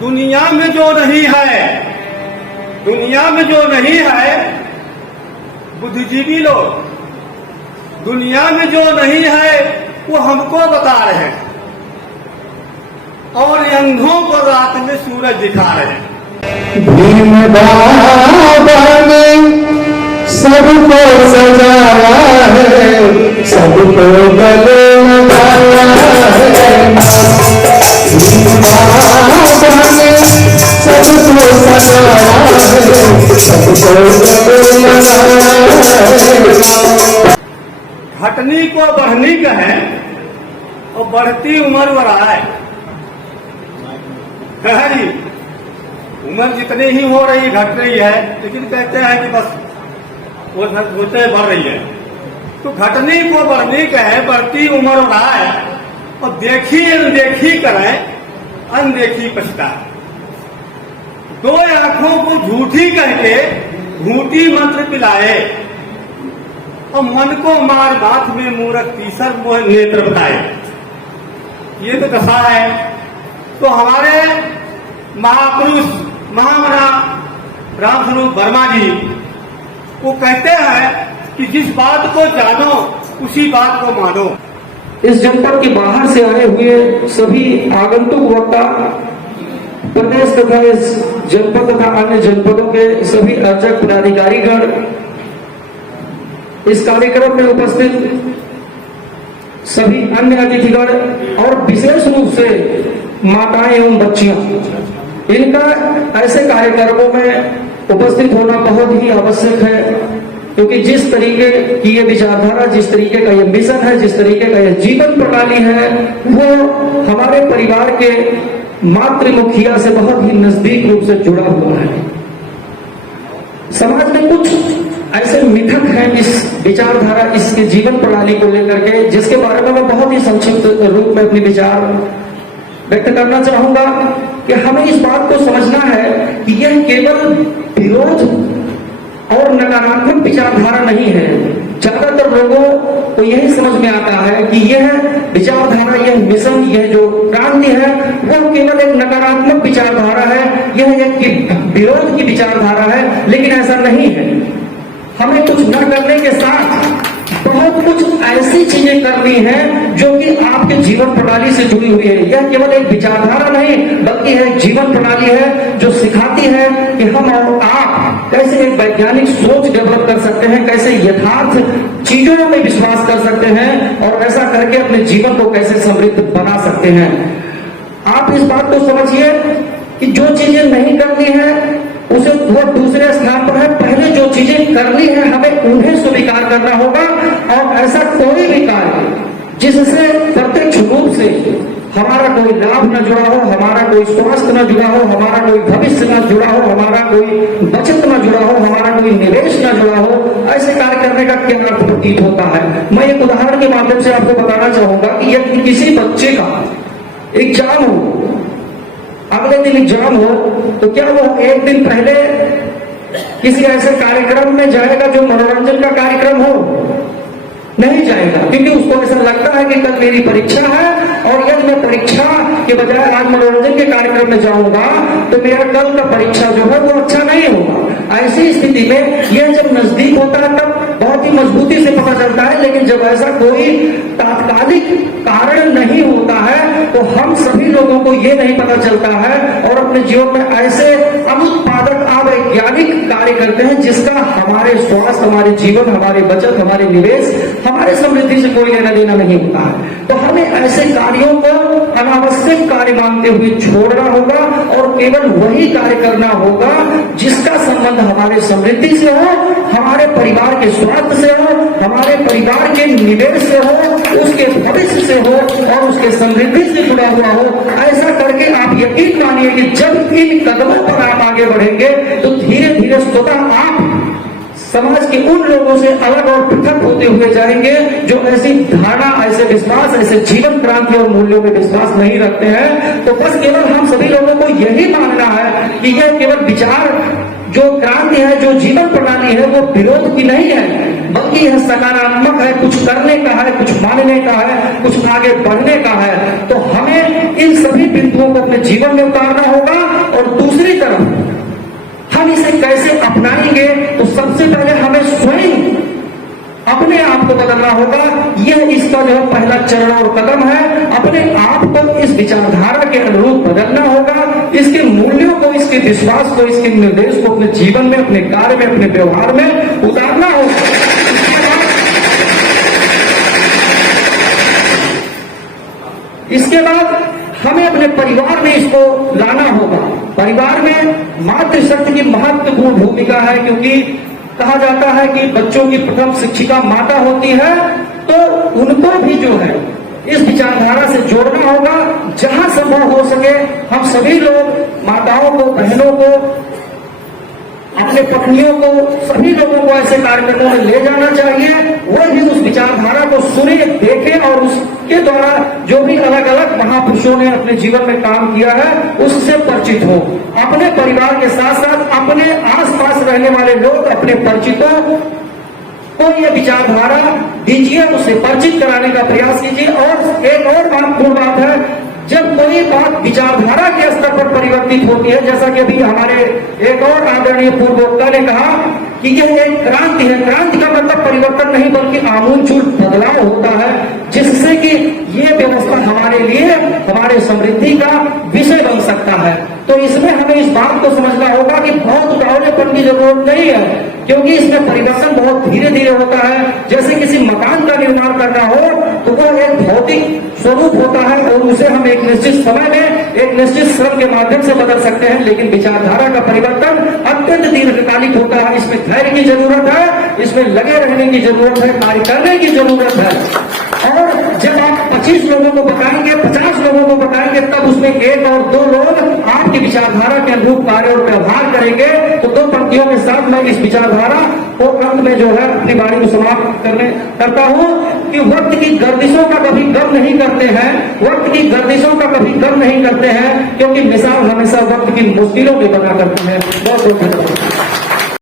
दुनिया में जो नहीं है, दुनिया में जो नहीं है, बुद्धिजीवी लोग दुनिया में जो नहीं है वो हमको बता रहे हैं, और अंधों को रात में सूरज दिखा रहे हैं। भीम बाबा ने सबको सजाया है, सबको गले लगाया है। भीम बाबा ने सबको सजाया है, सबको गले लगाया है। घटनी को बढ़नी कहे और बढ़ती उम्र बढ़ाए जी। उम्र जितनी ही हो रही घट रही है, लेकिन कहते हैं कि बस वो होते बढ़ रही है। तो घटनी को बढ़नी कहे, बढ़ती उम्र बढ़ाए और देखी अनदेखी करें, अनदेखी पछताए। दो आंखों को झूठी कह के झूठी मंत्र पिलाए और मन को मार माथ में मूरख तीसर मोह नेत्र बताए। ये तो दशा है। तो हमारे महापुरुष महामना रामस्वरूप वर्मा जी वो कहते हैं कि जिस बात को जानो उसी बात को मानो। इस जनपद के बाहर से आए हुए सभी आगंतुक वक्ता, प्रदेश तथा इस जनपद तथा अन्य जनपदों के सभी अर्चक पदाधिकारीगण, इस कार्यक्रम में उपस्थित सभी अन्य अतिथिगण और विशेष रूप से माताएं एवं बच्चियां, इनका ऐसे कार्यक्रमों में उपस्थित होना बहुत ही आवश्यक है, क्योंकि जिस तरीके की ये विचारधारा, जिस तरीके का ये मिशन है, जिस तरीके का ये जीवन प्रणाली है, वो हमारे परिवार के मातृ मुखिया से बहुत ही नजदीक रूप से जुड़ा हुआ है। समाज में कुछ ऐसे मिथक हैं इस विचारधारा, इसके जीवन प्रणाली को लेकर के, जिसके बारे में मैं बहुत ही संक्षिप्त रूप में अपने विचार व्यक्त करना चाहूंगा कि हमें इस बात को समझना है कि यह केवल विरोध और नकारात्मक विचारधारा नहीं है। ज्यादातर लोगों को यही समझ में आता है कि यह विचारधारा, यह मिशन, यह जो क्रांति है वो केवल एक नकारात्मक विचारधारा है, यह एक विरोध की विचारधारा है, लेकिन ऐसा नहीं है। हमें कुछ न करने के साथ बहुत कुछ ऐसी चीजें करनी है जो कि आपके जीवन प्रणाली से जुड़ी हुई है। यह केवल एक विचारधारा नहीं बल्कि एक जीवन प्रणाली है जो सिखाती है कि हम और आप कैसे एक वैज्ञानिक सोच डेवलप कर सकते हैं, कैसे यथार्थ चीजों में विश्वास कर सकते हैं और ऐसा करके अपने जीवन को कैसे समृद्ध बना सकते हैं। आप इस बात को समझिए कि जो चीजें नहीं करनी है उसे वो दूसरे स्थान पर है। पहले जो चीजें करनी है हमें उन्हें स्वीकार करना होगा, और ऐसा कोई भी कार्य जिससे प्रत्यक्ष रूप से हमारा कोई लाभ न जुड़ा हो, हमारा कोई स्वास्थ्य न जुड़ा हो, हमारा कोई भविष्य न जुड़ा हो, हमारा कोई बचत न जुड़ा हो, हमारा कोई निवेश न जुड़ा हो, ऐसे कार्य करने का क्या अर्थ प्रतीत होता है। मैं एक उदाहरण के माध्यम से आपको बताना चाहूंगा कि यदि किसी बच्चे का एग्जाम हो, अगले दिन एग्जाम हो, तो क्या वो एक दिन पहले किसी ऐसे कार्यक्रम में जाएगा जो मनोरंजन का कार्यक्रम हो? नहीं जाएगा, क्योंकि उसको ऐसा लगता है कि कल मेरी परीक्षा है और यदि मैं परीक्षा के बजाय आज मनोरंजन के कार्यक्रम में जाऊंगा तो मेरा कल का परीक्षा जो है वो अच्छा नहीं होगा। ऐसी स्थिति में यह जब नजदीक होता है तब बहुत ही मजबूती से पता चलता है, लेकिन जब ऐसा कोई तात्कालिक कारण नहीं होता है तो हम सभी लोगों को ये नहीं पता चलता है और अपने जीवन में ऐसे अनुत्पादक अवैज्ञानिक कार्य करते हैं जिसका हमारे स्वास्थ्य, हमारे जीवन, हमारे बचत, हमारे निवेश, हमारे समृद्धि से कोई लेना देना नहीं होता है। तो हमें ऐसे कार्यों को अनावश्यक कार्य मानते हुए छोड़ना होगा और केवल वही कार्य करना होगा जिसका संबंध हमारे समृद्धि से हो, हमारे परिवार के स्वास्थ्य से हो, हमारे परिवार के निवेश से हो, उसके भविष्य से हो और उसके समृद्धि से जुड़ा हुआ हो। ऐसा करके आप यकीन मानिए कि जब इन कदमों पर आप आगे बढ़ेंगे तो धीरे धीरे स्वतः आप समाज के उन लोगों से अलग और पृथक होते हुए जाएंगे जो ऐसी धारणा, ऐसे विश्वास, ऐसे जीवन क्रांति और मूल्यों में विश्वास नहीं रखते हैं। तो बस केवल हम सभी लोगों को यही मानना है कि यह केवल विचार, जो क्रांति है, जो जीवन प्रणाली है, वो विरोध की नहीं है, बल्कि तरक्की है, सकारात्मक है, कुछ करने का है, कुछ मानने का है, कुछ आगे बढ़ने का है, तो हमें इन सभी बिंदुओं को अपने जीवन में उतारना होगा। और दूसरी तरफ हम इसे कैसे अपनाएंगे, तो सबसे पहले हमें स्वयं अपने आप को बदलना होगा। यह इसका जो है पहला चरण और कदम है। अपने आप को इस विचारधारा के अनुरूप बदलना होगा, इसके मूल्यों को, इसके विश्वास को, इसके निर्देश को अपने जीवन में, अपने कार्य में, अपने व्यवहार में उतारना होगा। इसके बाद हमें अपने परिवार में इसको लाना होगा। परिवार में मातृशक्ति की महत्वपूर्ण भूमिका है, क्योंकि कहा जाता है कि बच्चों की प्रथम शिक्षिका माता होती है, तो उनको भी जो है इस विचारधारा से जोड़ना होगा। जहां संभव हो सके हम सभी लोग माताओं को, बहनों को, अपने पत्नियों को, सभी लोगों को ऐसे कार्यक्रमों में ले जाना चाहिए। वो भी उस विचारधारा को सुने, देखें और उसके द्वारा जो भी अलग अलग महापुरुषों ने अपने जीवन में काम किया है उससे परिचित हो। अपने परिवार के साथ साथ अपने आसपास रहने वाले लोग, अपने परिचितों को ये विचारधारा दीजिए, उसे परिचित कराने का प्रयास कीजिए। और एक और महत्वपूर्ण बात है, जब कोई बात विचारधारा के स्तर पर परिवर्तित होती है, जैसा कि अभी हमारे एक और आदरणीय पूर्व वक्ता ने कहा कि यह एक क्रांति है। क्रांति का मतलब परिवर्तन नहीं बल्कि आमूलचूल बदलाव होता है, जिससे कि ये व्यवस्था हमारे लिए, हमारे समृद्धि का विषय बन सकता है। तो इसमें हमें इस बात को समझना होगा कि बहुत उतावलेपन की जरूरत नहीं है, क्योंकि इसमें परिवर्तन बहुत धीरे धीरे होता है। जैसे किसी मकान का निर्माण करना हो तो वो एक भौतिक स्वरूप होता है और उसे हम एक निश्चित समय में, एक निश्चित श्रम के माध्यम से बदल सकते हैं, लेकिन विचारधारा का परिवर्तन अत्यंत दीर्घकालिक होता है। इसमें धैर्य की जरूरत है, इसमें लगे रहने की जरूरत है, कार्य करने की जरूरत है। और जब आप 25 लोगों को बताएंगे, 50 लोगों को बताएंगे, तब उसमें 1 और 2 लोग आपकी विचारधारा के अनुरूप कार्य और व्यवहार करेंगे। तो 2 पंक्तियों के साथ मैं इस विचारधारा को अंत में जो है अपनी वाणी को समाप्त करता हूं कि वक्त की गर्दिशों का कभी गम नहीं करते हैं, वक्त की गर्दिशों का कभी गम नहीं करते हैं, क्योंकि मिसाल हमेशा वक्त की मुश्किलों में बना करते हैं। बहुत बहुत धन्यवाद।